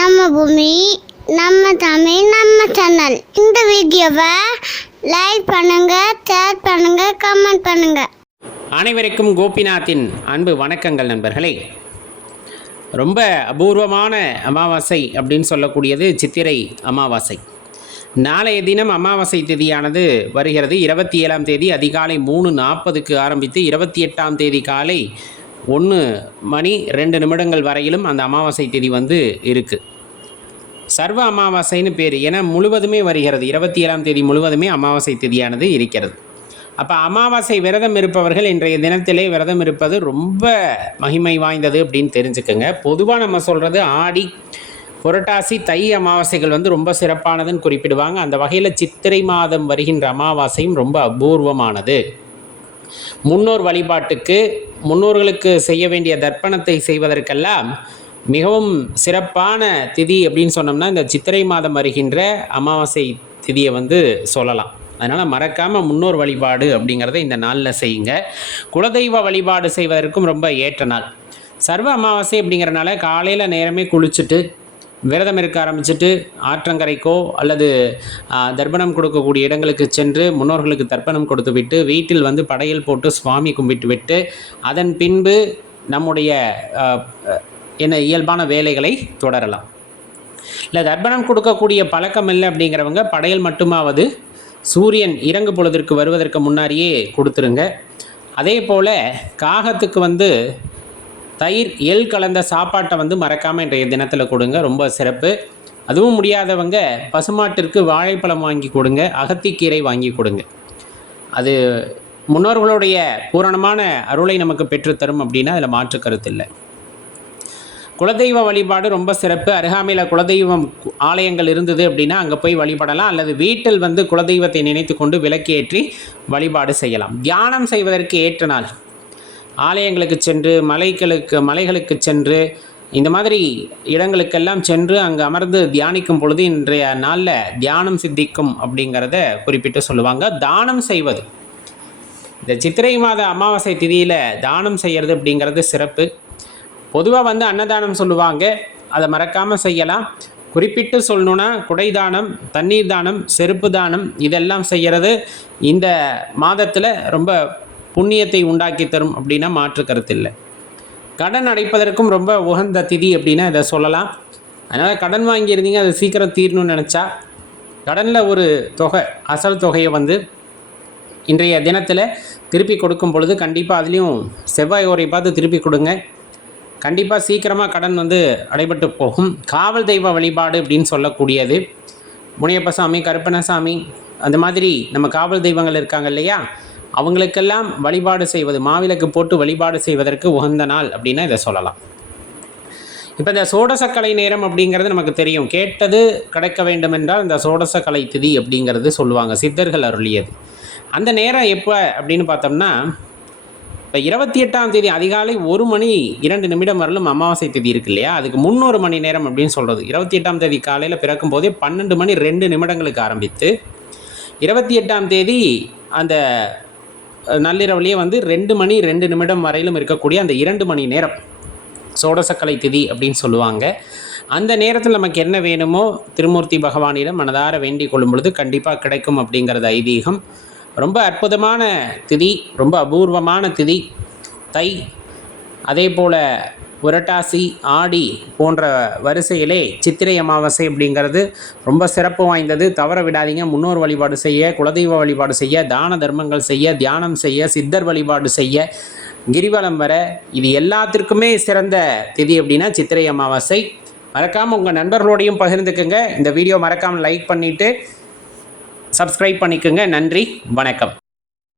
நம்ம பூமி நம்ம தமிழ் நம்ம சேனல். இந்த வீடியோவை லைக் பண்ணுங்க ஷேர் பண்ணுங்க கமெண்ட் பண்ணுங்க. அனைவருக்கும் கோபிநாத்தின் அன்பு வணக்கங்கள் நண்பர்களே. ரொம்ப அபூர்வமான அமாவாசை அப்படின்னு சொல்லக்கூடியது சித்திரை அமாவாசை. நாளைய தினம் அமாவாசை தேதியானது வருகிறது. இருபத்தி ஏழாம் தேதி அதிகாலை மூணு நாற்பதுக்கு ஆரம்பித்து இருபத்தி எட்டாம் தேதி காலை ஒன்று மணி ரெண்டு நிமிடங்கள் வரையிலும் அந்த அமாவாசை திதி வந்து இருக்குது சர்வ அமாவாசைன்னு பேர். ஏன்னா முழுவதுமே வருகிறது. இருபத்தி ஏழாம் தேதி முழுவதுமே அமாவாசை திதியானது இருக்கிறது. அப்போ அமாவாசை விரதம் இருப்பவர்கள் இன்றைய தினத்திலே விரதம் இருப்பது ரொம்ப மகிமை வாய்ந்தது அப்படின்னு தெரிஞ்சுக்கோங்க. பொதுவாக நம்ம சொல்கிறது ஆடி புரட்டாசி தை அமாவாசைகள் வந்து ரொம்ப சிறப்பானதுன்னு குறிப்பிடுவாங்க. அந்த வகையில் சித்திரை மாதம் வருகின்ற அமாவாசையும் ரொம்ப அபூர்வமானது. முன்னோர் வழிபாட்டுக்கு முன்னோர்களுக்கு செய்ய வேண்டிய தர்ப்பணத்தை செய்வதற்கெல்லாம் மிகவும் சிறப்பான திதி அப்படின்னு சொன்னோம்னா இந்த சித்திரை மாதம் வருகின்ற அமாவாசை திதியை வந்து சொல்லலாம். அதனால் மறக்காமல் முன்னோர் வழிபாடு அப்படிங்கிறத இந்த நாளில் செய்யுங்க. குலதெய்வ வழிபாடு செய்வதற்கும் ரொம்ப ஏற்ற நாள். சர்வ அமாவாசை அப்படிங்கிறனால காலையில் நேரமே குளிச்சுட்டு விரதம் இருக்க ஆரம்பிச்சுட்டு ஆற்றங்கரைக்கோ அல்லது தர்ப்பணம் கொடுக்கக்கூடிய இடங்களுக்கு சென்று முன்னோர்களுக்கு தர்ப்பணம் கொடுத்து விட்டு வீட்டில் வந்து படையல் போட்டு சுவாமி கும்பிட்டு விட்டு அதன் பின்பு நம்முடைய என்ன இயல்பான வேலைகளை தொடரலாம். இல்லை தர்ப்பணம் கொடுக்கக்கூடிய பழக்கம் இல்லை அப்படிங்கிறவங்க படையல் மட்டுமாவது சூரியன் இறங்கு பொழுதிற்கு வருவதற்கு முன்னாடியே கொடுத்துருங்க. அதே போல் காகத்துக்கு வந்து தயிர் எள் கலந்த சாப்பாட்டை வந்து மறக்காமல் இன்றைய தினத்தில் கொடுங்க. ரொம்ப சிறப்பு. அதுவும் முடியாதவங்க பசுமாட்டிற்கு வாழைப்பழம் வாங்கி கொடுங்க. அகத்திக்கீரை வாங்கி கொடுங்க. அது முன்னோர்களுடைய பூரணமான அருளை நமக்கு பெற்றுத்தரும் அப்படின்னா அதில் மாற்று கருத்து இல்லை. குலதெய்வ வழிபாடு ரொம்ப சிறப்பு. அருகாமையில் குலதெய்வம் ஆலயங்கள் இருந்தது அப்படின்னா அங்கே போய் வழிபடலாம். அல்லது வீட்டில் வந்து குலதெய்வத்தை நினைத்து கொண்டு விளக்கேற்றி வழிபாடு செய்யலாம். தியானம் செய்வதற்கு ஏற்ற நாள். ஆலயங்களுக்கு சென்று மலைகளுக்கு மலைகளுக்கு சென்று இந்த மாதிரி இடங்களுக்கெல்லாம் சென்று அங்கே அமர்ந்து தியானிக்கும் பொழுது இன்றைய நாளில் தியானம் சித்திக்கும் அப்படிங்கிறத குறிப்பிட்டு சொல்லுவாங்க. தானம் செய்வது. இந்த சித்திரை மாத அமாவாசை திதியில் தானம் செய்கிறது அப்படிங்கிறது சிறப்பு. பொதுவாக வந்து அன்னதானம் சொல்லுவாங்க. அதை மறக்காமல் செய்யலாம். குறிப்பிட்டு சொல்லணுன்னா குடை தானம் தண்ணீர் தானம் செருப்பு தானம் இதெல்லாம் செய்கிறது இந்த மாதத்தில் ரொம்ப புண்ணியத்தை உண்டாக்கி தரும் அப்படின்னா மாற்று கருத்து இல்லை. கடன் அடைப்பதற்கும் ரொம்ப உகந்த திதி அப்படின்னா இதை சொல்லலாம். அதனால் கடன் வாங்கியிருந்தீங்க அது சீக்கிரம் தீரணும்னு நினச்சா கடனில் ஒரு தொகை அசல் தொகையை வந்து இன்றைய தினத்தில் திருப்பி கொடுக்கும் பொழுது கண்டிப்பாக அதுலேயும் செவ்வாய் ஓரை பார்த்து திருப்பி கொடுங்க. கண்டிப்பாக சீக்கிரமாக கடன் வந்து அடைபட்டு போகும். காவல் தெய்வ வழிபாடு அப்படின்னு சொல்லக்கூடியது. முனியப்பசாமி கருப்பணசாமி அந்த மாதிரி நம்ம காவல் தெய்வங்கள் இருக்காங்க இல்லையா? அவங்களுக்கெல்லாம் வழிபாடு செய்வது மாவிளக்கு போட்டு வழிபாடு செய்வதற்கு உகந்த நாள் அப்படின்னா இதை சொல்லலாம். இப்போ இந்த சோடசக்கலை நேரம் அப்படிங்கிறது நமக்கு தெரியும். கேட்டது கிடைக்க வேண்டும் என்றால் இந்த சோடசக்கலை திதி அப்படிங்கிறது சொல்லுவாங்க சித்தர்கள் அருளியது. அந்த நேரம் எப்போ அப்படின்னு பார்த்தோம்னா இப்போ இருபத்தி எட்டாம் தேதி அதிகாலை ஒரு மணி இரண்டு நிமிடம் வரலும் அமாவாசை திதி இருக்கு இல்லையா? அதுக்கு முன்னொரு மணி நேரம் அப்படின்னு சொல்கிறது இருபத்தி எட்டாம் தேதி காலையில் பிறக்கும் போதே பன்னெண்டு மணி ரெண்டு நிமிடங்களுக்கு ஆரம்பித்து இருபத்தி எட்டாம் தேதி அந்த நள்ளிரவுலேயே வந்து ரெண்டு மணி ரெண்டு நிமிடம் வரையிலும் இருக்கக்கூடிய அந்த இரண்டு மணி நேரம். சோடசக்கலை திதி அப்படின்னு சொல்லுவாங்க. அந்த நேரத்தில் நமக்கு என்ன வேணுமோ திருமூர்த்தி பகவானிடம் மனதார வேண்டிக் கொள்ளும் பொழுது கண்டிப்பாக கிடைக்கும் அப்படிங்கிறது ஐதீகம். ரொம்ப அற்புதமான திதி ரொம்ப அபூர்வமான திதி. தை அதே போல் புரட்டாசி ஆடி போன்ற வரிசையிலே சித்திரை அமாவாசை அப்படிங்கிறது ரொம்ப சிறப்பு வாய்ந்தது. தவற விடாதீங்க. முன்னோர் வழிபாடு செய்ய குலதெய்வ வழிபாடு செய்ய தான தர்மங்கள் செய்ய தியானம் செய்ய சித்தர் வழிபாடு செய்ய கிரிவலம் வர இது எல்லாத்திற்குமே சிறந்த திதி அப்படின்னா சித்திரை அமாவாசை. மறக்காமல் உங்கள் நண்பர்களோடையும் பகிர்ந்துக்குங்க. இந்த வீடியோ மறக்காமல் லைக் பண்ணிவிட்டு சப்ஸ்கிரைப் பண்ணிக்கோங்க. நன்றி. வணக்கம்.